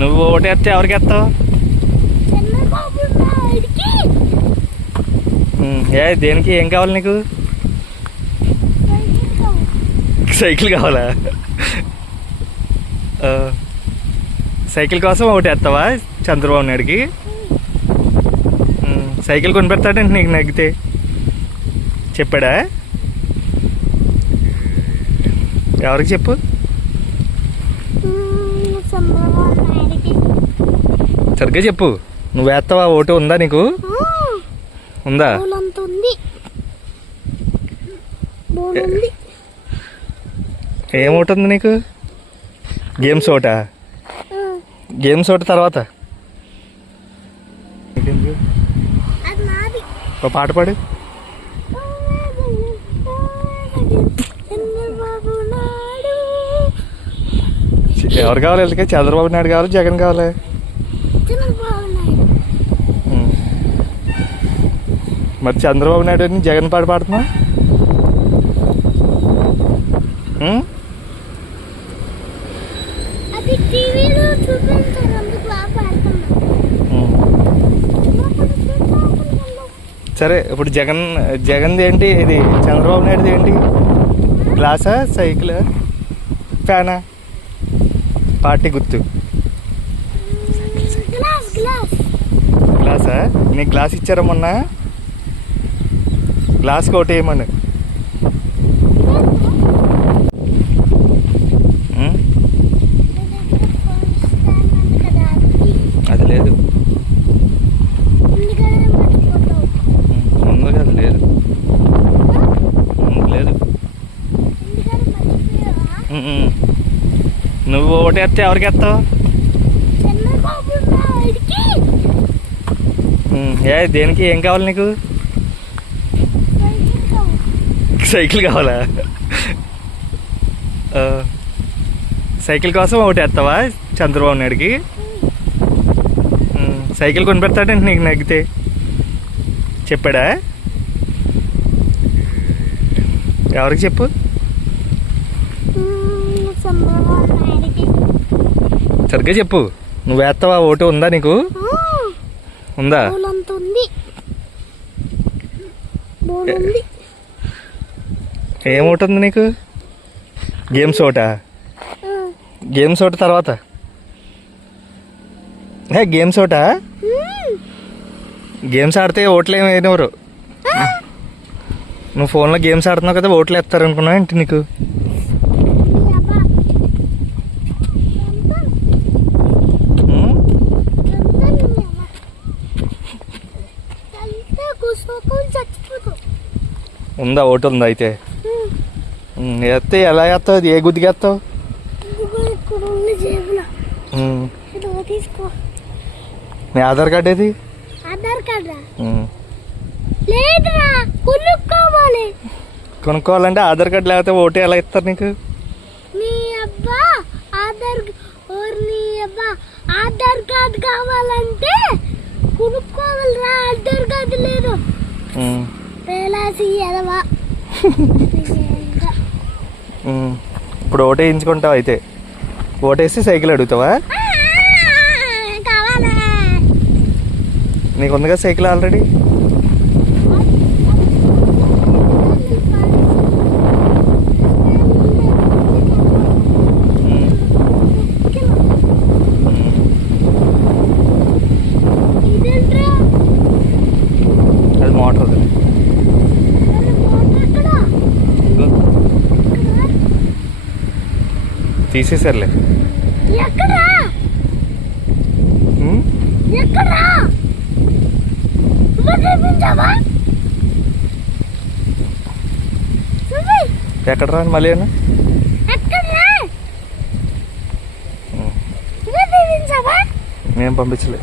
నువ్వు ఓటేస్తే ఎవరికి ఉమ్, ఏ దేనికి? ఏం కావాలి నీకు? సైకిల్ కావాలి. సైకిల్ కోసం ఒకటి వేస్తావా చంద్రబాబు నాయుడికి? సైకిల్ కొనిపెడతాడంటే నీకు నగ్గితే. చెప్పాడా? ఎవరికి చెప్పు మ్మ్, చంద్రబాబు నాయుడికి సరిగ్గా చెప్పు. నువ్వు వేస్తావా? ఓటు ఉందా నీకు? ఉందా? ఏం ఓటు ఉంది నీకు? గేమ్స్ ఓటా? గేమ్స్ ఓటు తర్వాత? ఒక పాట పాడు. ఎవరు కావాలి వీళ్ళకి? చంద్రబాబు నాయుడు కావాలి జగన్ కావాలి. మరి చంద్రబాబు నాయుడు అని జగన్ పాట పాడుతున్నా. సరే ఇప్పుడు జగన్ జగన్ది ఏంటి? ఇది చంద్రబాబు నాయుడుది ఏంటి? గ్లాసా సైకిల్? ఫ్యానా? పార్టీ గుర్తు. గ్లాస్. గ్లాస్? గ్లాసా నీకు గ్లాస్ ఇచ్చారా మొన్న? గ్లాస్కి ఒకటి కదా అది లేదు. ఉంది కదా లేదు. లేదు. నువ్వు ఓటేస్తే ఎవరికి వేస్తావు చంద్రబాబు నాయుడికి ఉమ్, ఏ దేనికి? ఏం కావాలి నీకు? సైకిల్ కావాలి. సైకిల్ కోసం ఒకటి వేస్తావా చంద్రబాబు నాయుడికి? సైకిల్ కొనిపెడతాడంటే నీకు నగ్గితే. చెప్పాడా? ఎవరికి చెప్పు? సరిగ్గా చెప్పు. నువ్వు వేస్తావా ఓటు ఉందా నీకు? ఉందా? బోలంత ఉంది బోలుంది ఏం ఓటు ఉంది నీకు? గేమ్స్ ఓటా మ్మ్. గేమ్స్ ఓటు తర్వాత? ఏ గేమ్స్ ఓటా మ్మ్. గేమ్స్ ఆడితే ఓట్లు ఏమి వేయనివ్వరు నువ్వు ఫోన్లో గేమ్స్ ఆడుతున్నావు కదా ఓట్లు వేస్తారు అనుకున్నావు ఏంటి నీకు? ఉందా ఓటు ఉందా అయితే వేస్తే ఎలా అది ఏ గుద్దికి తీసుకో. నీ ఆధార్ కార్డు ఏది? ఆధార్ కార్డ్? లేదురా కొనుక్కోవాలి. కొనుక్కోవాలంటే ఆధార్ కార్డు లేకపోతే ఓటు ఎలా ఇస్తారు నీకు? నీ అబ్బా ఆధార్ ఓర్ నీ అబ్బా ఆధార్ కార్డ్ కావాలంటే కొనుక్కోవాలిరా ఆధార్ కార్డు లేదు. ఇప్పుడు ఓటు వేయించుకుంటావు అయితే. ఓటేసి సైకిల్ అడుగుతావా? నీకు ఉంది కదా సైకిల్ ఆల్రెడీ? తీసేసారులే. ఎక్కడా? ఉమ్, ఎక్కడా? నువ్వు చూపించావా చూపి ఎక్కడ రాని మళ్ళీ అన్న? నేను పంపించలే.